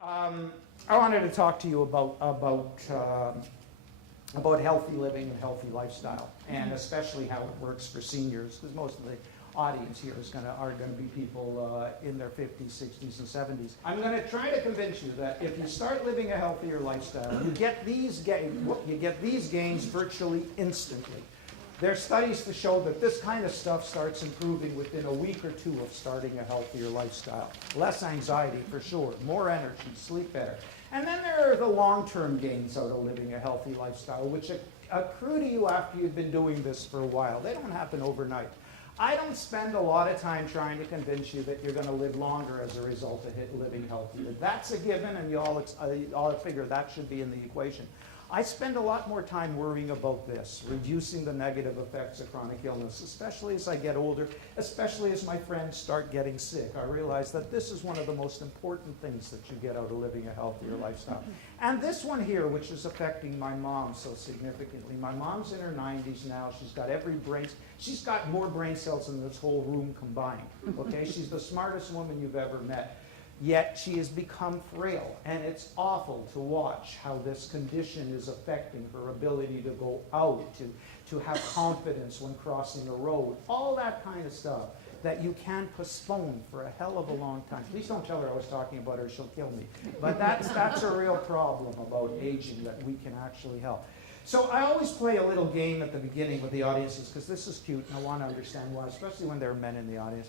I wanted to talk to you about healthy living and healthy lifestyle, and especially how it works for seniors, because most of the audience here are going to be people in their 50s, 60s, and 70s. I'm going to try to convince you that if you start living a healthier lifestyle, you get these gains virtually instantly. There are studies to show that this kind of stuff starts improving within a week or two of starting a healthier lifestyle. Less anxiety, for sure. More energy, sleep better. And then there are the long-term gains out of living a healthy lifestyle, which accrue to you after you've been doing this for a while. They don't happen overnight. I don't spend a lot of time trying to convince you that you're going to live longer as a result of living healthier. That's a given, and you all figure that should be in the equation. I spend a lot more time worrying about this, reducing the negative effects of chronic illness, especially as I get older, especially as my friends start getting sick. I realize that this is one of the most important things that you get out of living a healthier lifestyle. And this one here, which is affecting my mom so significantly. My mom's in her 90s now. She's got more brain cells than this whole room combined. Okay, she's the smartest woman you've ever met. Yet she has become frail, and it's awful to watch how this condition is affecting her ability to go out, to have confidence when crossing a road, all that kind of stuff that you can postpone for a hell of a long time. Please don't tell her I was talking about her, she'll kill me. But that's a real problem about aging that we can actually help. So I always play a little game at the beginning with the audiences, because this is cute, and I want to understand why, especially when there are men in the audience.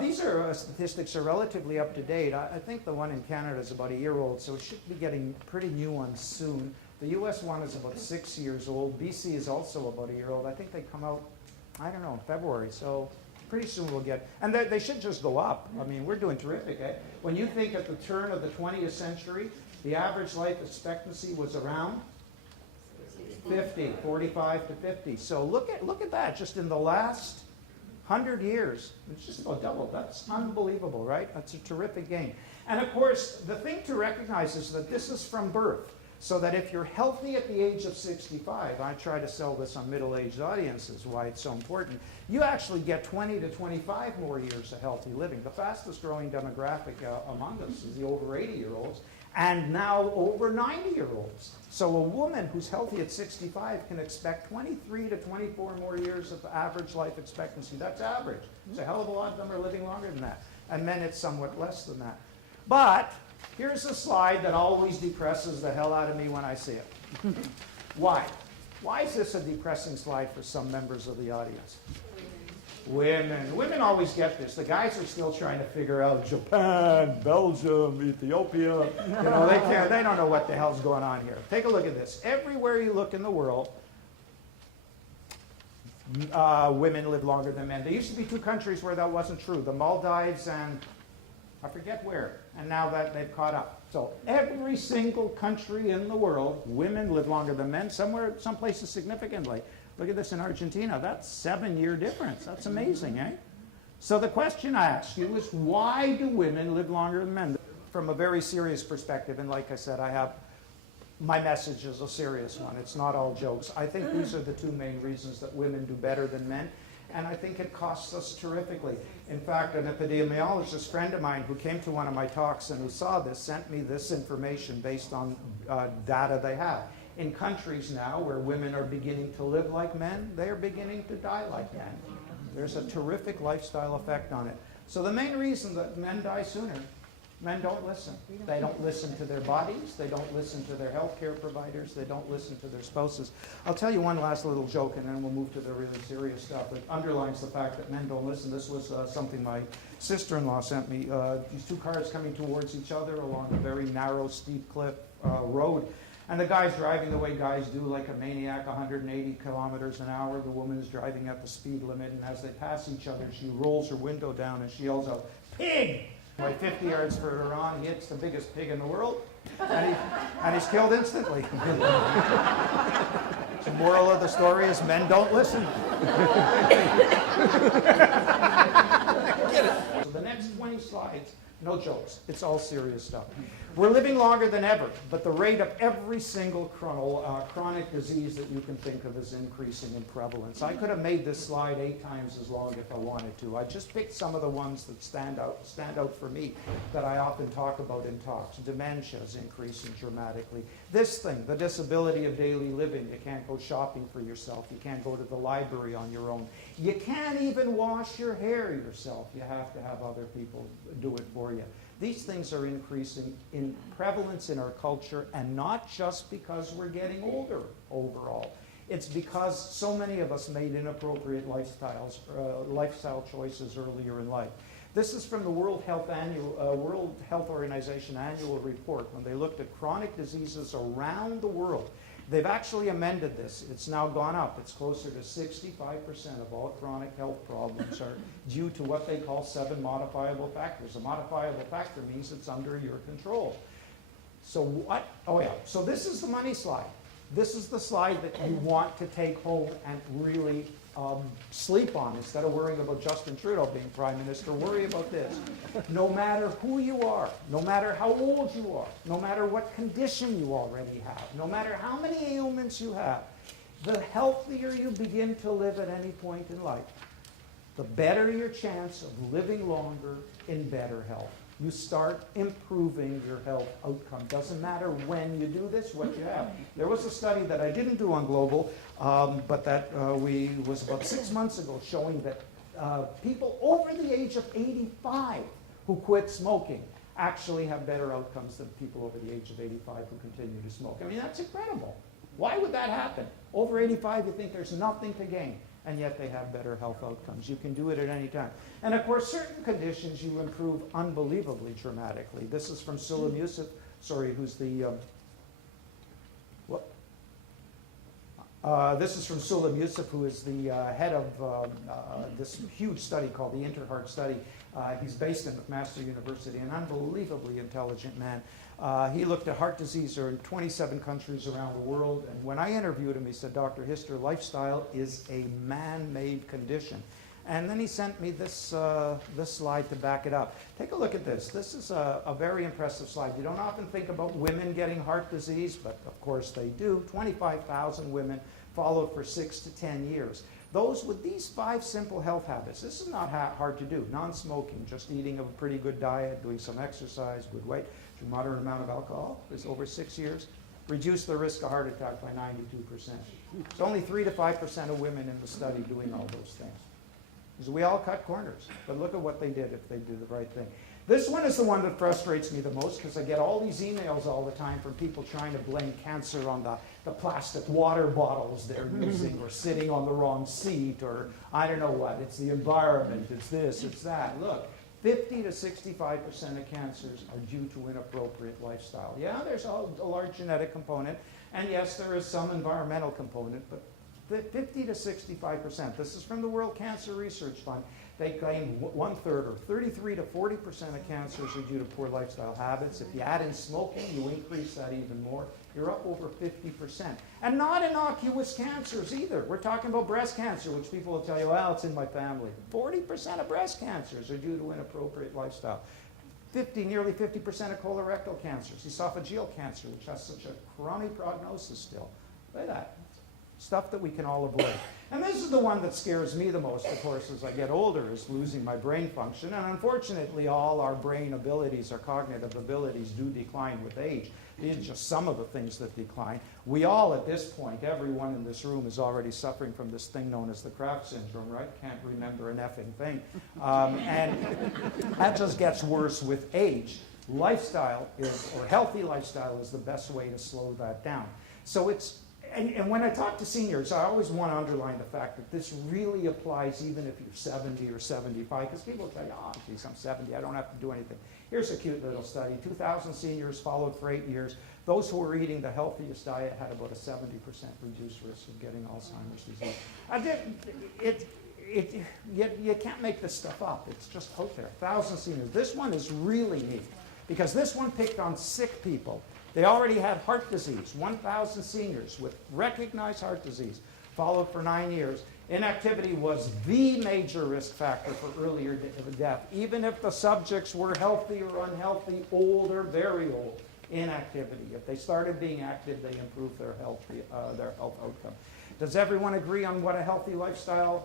These statistics are relatively up to date. I think the one in Canada is about a year old, so it should be getting pretty new ones soon. The US one is about 6 years old. BC is also about a year old. I think they come out, I don't know, in February, so pretty soon we'll get, and they should just go up. I mean, we're doing terrific, eh? When you think at the turn of the 20th century, the average life expectancy was around 50, 45 to 50. So look at that, just in the last 100 years, it's just about double. That's unbelievable, right? That's a terrific gain. And of course, the thing to recognize is that this is from birth. So that if you're healthy at the age of 65, I try to sell this on middle-aged audiences, why it's so important, you actually get 20 to 25 more years of healthy living. The fastest growing demographic among us is the over 80-year-olds, and now over 90-year-olds. So a woman who's healthy at 65 can expect 23 to 24 more years of average life expectancy. That's average. It's a hell of a lot of them are living longer than that. And men, it's somewhat less than that. But here's a slide that always depresses the hell out of me when I see it. Why? Why is this a depressing slide for some members of the audience? Women. Women always get this. The guys are still trying to figure out Japan, Belgium, Ethiopia. You know, they don't know what the hell's going on here. Take a look at this. Everywhere you look in the world, women live longer than men. There used to be two countries where that wasn't true. The Maldives and I forget where. And now that they've caught up. So every single country in the world, women live longer than men, some places significantly. Look at this in Argentina. That's 7-year difference. That's amazing, eh? So the question I ask you is, why do women live longer than men? From a very serious perspective, and like I said, my message is a serious one. It's not all jokes. I think these are the two main reasons that women do better than men, and I think it costs us terrifically. In fact, an epidemiologist friend of mine who came to one of my talks and who saw this sent me this information based on data they have. In countries now where women are beginning to live like men, they are beginning to die like men. There's a terrific lifestyle effect on it. So the main reason that men die sooner, men don't listen. They don't listen to their bodies. They don't listen to their health care providers. They don't listen to their spouses. I'll tell you one last little joke, and then we'll move to the really serious stuff. It underlines the fact that men don't listen. This was something my sister-in-law sent me. These two cars coming towards each other along a very narrow, steep cliff road. And the guy's driving the way guys do, like a maniac, 180 kilometers an hour. The woman is driving at the speed limit, and as they pass each other, she rolls her window down and she yells out, "Pig!" Like 50 yards further on, he hits the biggest pig in the world, and he's killed instantly. The moral of the story is men don't listen. So the next 20 slides No jokes. It's all serious stuff. We're living longer than ever, but the rate of every single chronic disease that you can think of is increasing in prevalence. I could have made this slide 8 times as long if I wanted to. I just picked some of the ones that stand out for me that I often talk about in talks. Dementia is increasing dramatically. This thing, the disability of daily living. You can't go shopping for yourself. You can't go to the library on your own. You can't even wash your hair yourself. You have to have other people do it for you. These things are increasing in prevalence in our culture, and not just because we're getting older overall. It's because so many of us made inappropriate lifestyle choices earlier in life. This is from the World Health Organization annual report. When they looked at chronic diseases around the world, they've actually amended this. It's now gone up. It's closer to 65% of all chronic health problems are due to what they call 7 modifiable factors. A modifiable factor means it's under your control. So what? Oh yeah. So this is the money slide. This is the slide that you want to take home and really sleep on. Instead of worrying about Justin Trudeau being Prime Minister, worry about this. No matter who you are, no matter how old you are, no matter what condition you already have, no matter how many ailments you have, the healthier you begin to live at any point in life, the better your chance of living longer in better health. You start improving your health outcome. Doesn't matter when you do this, what you have. There was a study that I didn't do on Global, but that was about 6 months ago, showing that people over the age of 85 who quit smoking actually have better outcomes than people over the age of 85 who continue to smoke. I mean, that's incredible. Why would that happen? Over 85, you think there's nothing to gain, and yet they have better health outcomes. You can do it at any time. And of course, certain conditions you improve unbelievably dramatically. This is from Sulam Yusuf, who's the, this is from Sulam Yusuf, who is the head of this huge study called the Interheart Study. He's based in McMaster University, an unbelievably intelligent man. He looked at heart disease in 27 countries around the world, and when I interviewed him, he said, Dr. Hister, lifestyle is a man-made condition. And then he sent me this slide to back it up. Take a look at this. This is a very impressive slide. You don't often think about women getting heart disease, but of course they do. 25,000 women followed for 6 to 10 years. Those with these 5 simple health habits, this is not hard to do. Non-smoking, just eating a pretty good diet, doing some exercise, good weight, a moderate amount of alcohol, is over 6 years. Reduce the risk of heart attack by 92%. It's only 3 to 5% of women in the study doing all those things. Because we all cut corners, but look at what they did if they did the right thing. This one is the one that frustrates me the most, because I get all these emails all the time from people trying to blame cancer on the plastic water bottles they're using, or sitting on the wrong seat, or I don't know what. It's the environment, it's this, it's that. Look, 50 to 65% of cancers are due to inappropriate lifestyle. Yeah, there's a large genetic component, and yes, there is some environmental component, but 50 to 65%. This is from the World Cancer Research Fund. They claim 1/3 or 33 to 40% of cancers are due to poor lifestyle habits. If you add in smoking, you increase that even more. You're up over 50%. And not innocuous cancers either. We're talking about breast cancer, which people will tell you, well, it's in my family. 40% of breast cancers are due to inappropriate lifestyle. Nearly 50% of colorectal cancers, esophageal cancer, which has such a crummy prognosis still. Look at that. Stuff that we can all avoid. And this is the one that scares me the most, of course, as I get older, is losing my brain function. And unfortunately, all our brain abilities, our cognitive abilities, do decline with age. These are just some of the things that decline. We all, at this point, everyone in this room is already suffering from this thing known as the Kraft syndrome, right? Can't remember an effing thing. And that just gets worse with age. Lifestyle or healthy lifestyle is the best way to slow that down. So it's, and when I talk to seniors, I always want to underline the fact that this really applies even if you're 70 or 75, because people say, oh, geez, I'm 70, I don't have to do anything. Here's a cute little study. 2,000 seniors followed for 8 years. Those who were eating the healthiest diet had about a 70% reduced risk of getting Alzheimer's disease. You can't make this stuff up. It's just out there. 1,000 seniors. This one is really neat, because this one picked on sick people. They already had heart disease, 1,000 seniors with recognized heart disease, followed for 9 years. Inactivity was the major risk factor for earlier death. Even if the subjects were healthy or unhealthy, old or very old, inactivity. If they started being active, they improved their health outcome. Does everyone agree on what a healthy lifestyle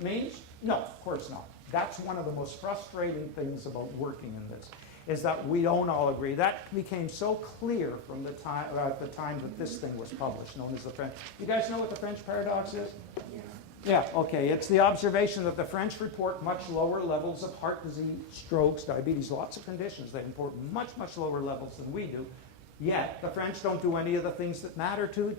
means? No, of course not. That's one of the most frustrating things about working in this, is that we don't all agree. That became so clear from the time at the time that this thing was published, known as the French. You guys know what the French paradox is? Yeah, okay. It's the observation that the French report much lower levels of heart disease, strokes, diabetes, lots of conditions. They report much, much lower levels than we do. Yet, the French don't do any of the things that matter to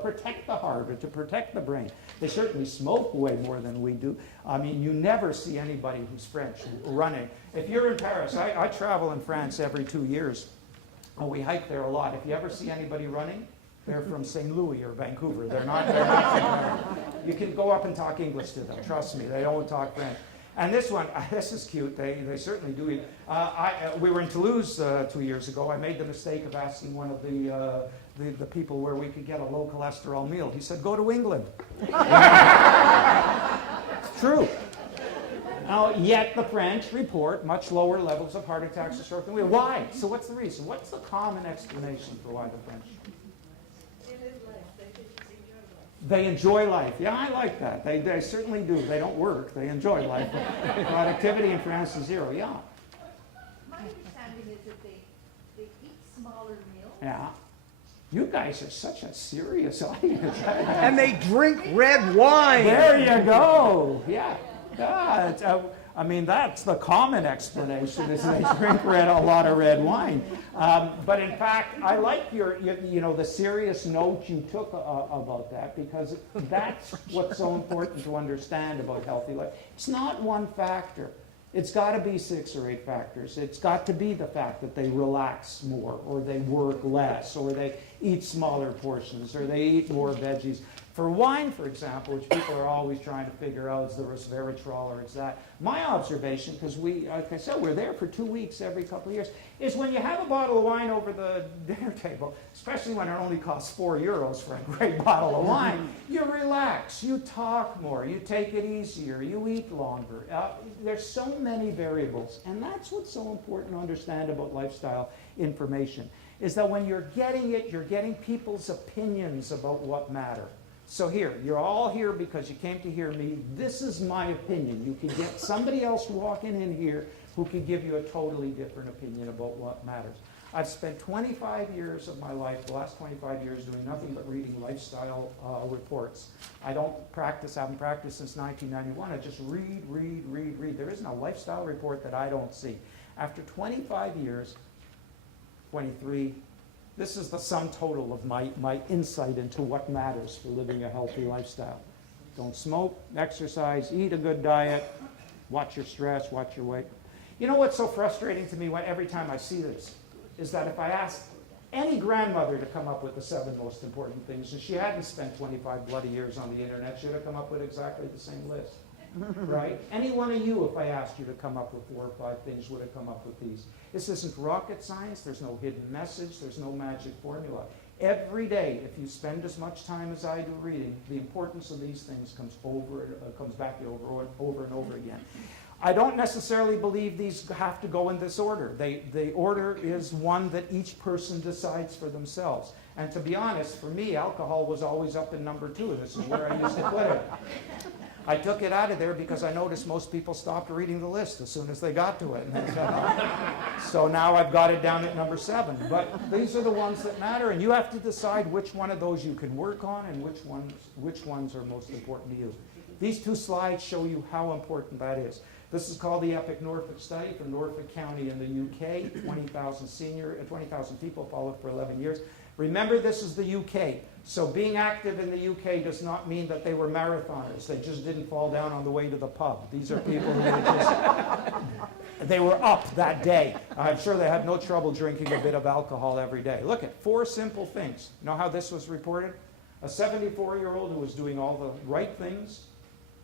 protect the heart or to protect the brain. They certainly smoke way more than we do. I mean, you never see anybody who's French running. If you're in Paris, I travel in France every 2 years. And we hike there a lot. If you ever see anybody running, they're from St. Louis or Vancouver. They're not you can go up and talk English to them. Trust me, they don't talk French. And this one, this is cute. They certainly do it. We were in Toulouse 2 years ago. I made the mistake of asking one of the people where we could get a low cholesterol meal. He said, "Go to England." It's true. Now, yet the French report much lower levels of heart attacks and stroke than we do. Why? So what's the reason? What's the common explanation for why the French? They enjoy life. Yeah, I like that. They certainly do. They don't work. They enjoy life. Productivity in France is zero. Yeah. My understanding is that they eat smaller meals. Yeah. You guys are such a serious audience. And they drink red wine. There you go. Yeah. I mean, that's the common explanation, is they drink a lot of red wine. But in fact, I like the serious note you took about that, because that's what's so important to understand about healthy life. It's not one factor. It's got to be 6 or 8 factors. It's got to be the fact that they relax more, or they work less, or they eat smaller portions, or they eat more veggies. For wine, for example, which people are always trying to figure out, is the resveratrol or it's that. My observation, because like I said, we're there for 2 weeks every couple of years, is when you have a bottle of wine over the dinner table, especially when it only costs €4 for a great bottle of wine, you relax, you talk more, you take it easier, you eat longer. There's so many variables, and that's what's so important to understand about lifestyle information, is that when you're getting it, you're getting people's opinions about what matter. So here, you're all here because you came to hear me. This is my opinion. You can get somebody else walking in here who can give you a totally different opinion about what matters. I've spent 25 years of my life, the last 25 years, doing nothing but reading lifestyle reports. I haven't practiced since 1991. I just read. There isn't a lifestyle report that I don't see. After 25 years, 23, this is the sum total of my insight into what matters for living a healthy lifestyle. Don't smoke, exercise, eat a good diet, watch your stress, watch your weight. You know what's so frustrating to me every time I see this, is that if I asked any grandmother to come up with the 7 most important things, and she hadn't spent 25 bloody years on the internet, she'd have come up with exactly the same list. Right? Any one of you, if I asked you to come up with 4 or 5 things, would have come up with these. This isn't rocket science. There's no hidden message. There's no magic formula. Every day, if you spend as much time as I do reading, the importance of these things comes back to you over and over again. I don't necessarily believe these have to go in this order. The order is one that each person decides for themselves. And to be honest, for me, alcohol was always up in number 2. This is where I used to put it. I took it out of there because I noticed most people stopped reading the list as soon as they got to it. So now I've got it down at number 7. But these are the ones that matter, and you have to decide which one of those you can work on and which ones are most important to you. These 2 slides show you how important that is. This is called the Epic Norfolk Study from Norfolk County in the UK. 20,000 people followed for 11 years. Remember, this is the UK. So being active in the UK does not mean that they were marathoners. They just didn't fall down on the way to the pub. These are people who they were up that day. I'm sure they had no trouble drinking a bit of alcohol every day. Look at 4 simple things. You know how this was reported? A 74-year-old who was doing all the right things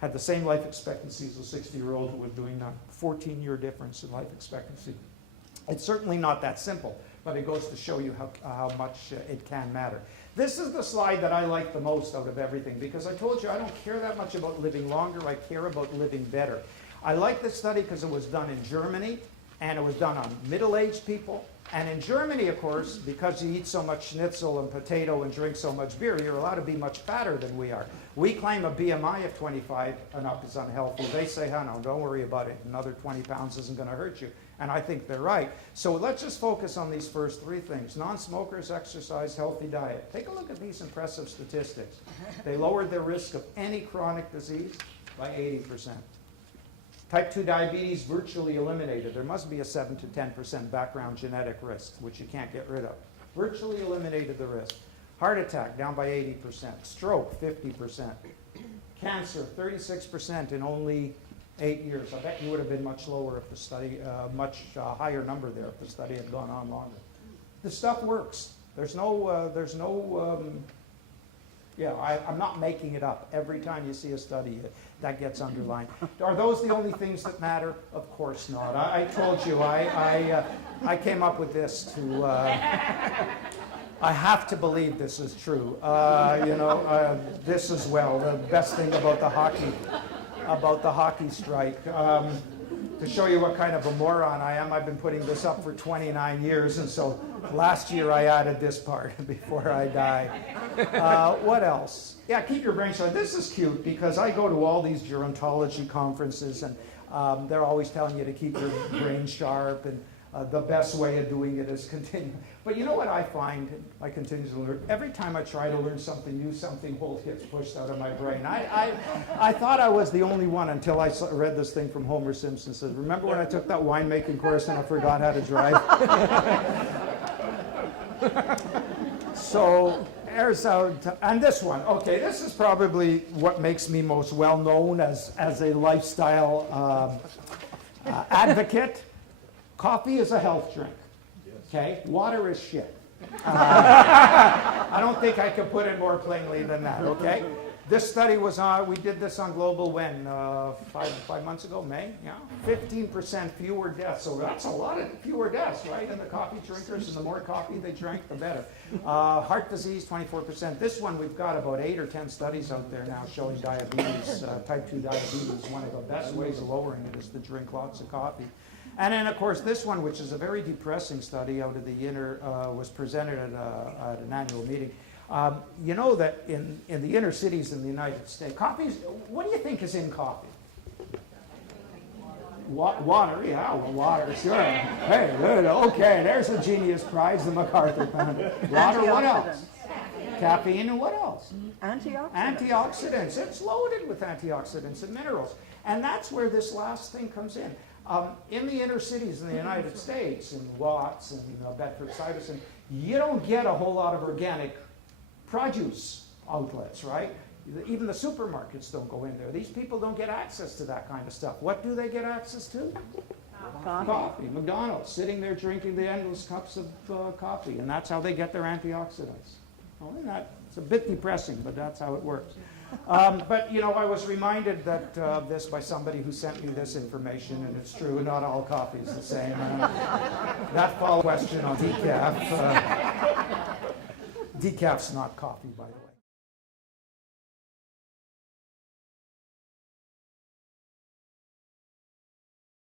had the same life expectancy as a 60-year-old who was doing a 14-year difference in life expectancy. It's certainly not that simple, but it goes to show you how much it can matter. This is the slide that I like the most out of everything, because I told you I don't care that much about living longer, I care about living better. I like this study because it was done in Germany, and it was done on middle-aged people. And in Germany, of course, because you eat so much schnitzel and potato and drink so much beer, you're allowed to be much fatter than we are. We claim a BMI of 25 and up is unhealthy. They say, oh no, don't worry about it. Another 20 pounds isn't going to hurt you. And I think they're right. So let's just focus on these first three things. Non-smokers, exercise, healthy diet. Take a look at these impressive statistics. They lowered their risk of any chronic disease by 80%. Type 2 diabetes virtually eliminated. There must be a 7 to 10% background genetic risk, which you can't get rid of. Virtually eliminated the risk. Heart attack down by 80%. Stroke 50%. Cancer 36% in only 8 years. I bet you would have been much lower if the study, much higher number there if the study had gone on longer. The stuff works. I'm not making it up. Every time you see a study, that gets underlined. Are those the only things that matter? Of course not. I told you, I came up with this to, I have to believe this is true. This as well, the best thing about the hockey strike. To show you what kind of a moron I am, I've been putting this up for 29 years, and so last year I added this part before I die. What else? Yeah, keep your brain sharp. This is cute because I go to all these gerontology conferences, and they're always telling you to keep your brain sharp, and the best way of doing it is continue. But you know what I find? I continue to learn. Every time I try to learn something new, something old gets pushed out of my brain. I thought I was the only one until I read this thing from Homer Simpson. It says, remember when I took that winemaking course and I forgot how to drive? So there's and this one. Okay, this is probably what makes me most well known as a lifestyle advocate. Coffee is a health drink. Okay, water is shit. I don't think I could put it more plainly than that. Okay, this study was on. We did this on Global when 5 months ago, May. Yeah, 15% fewer deaths. So that's a lot of fewer deaths, right? And the coffee drinkers, and the more coffee they drank, the better. Heart disease, 24%. This one we've got about 8 or 10 studies out there now showing diabetes, type 2 diabetes. One of the best ways of lowering it is to drink lots of coffee. And then, of course, this one, which is a very depressing study out of the was presented at an annual meeting. You know that in the inner cities in the United States, what do you think is in coffee? Water, yeah, well, water, sure. Hey, good, okay, there's a genius prize, the MacArthur Foundation. Water, what else? Caffeine, and what else? Antioxidants. Antioxidants. It's loaded with antioxidants and minerals. And that's where this last thing comes in. In the inner cities in the United States, in Watts and Bedford-Stuyvesant, you don't get a whole lot of organic produce outlets, right? Even the supermarkets don't go in there. These people don't get access to that kind of stuff. What do they get access to? Coffee. McDonald's, sitting there drinking the endless cups of coffee, and that's how they get their antioxidants. Well, it's a bit depressing, but that's how it works. But, I was reminded that this by somebody who sent me this information, and it's true, not all coffee is the same. That follow-up question on decaf. Decaf's not coffee, by the way.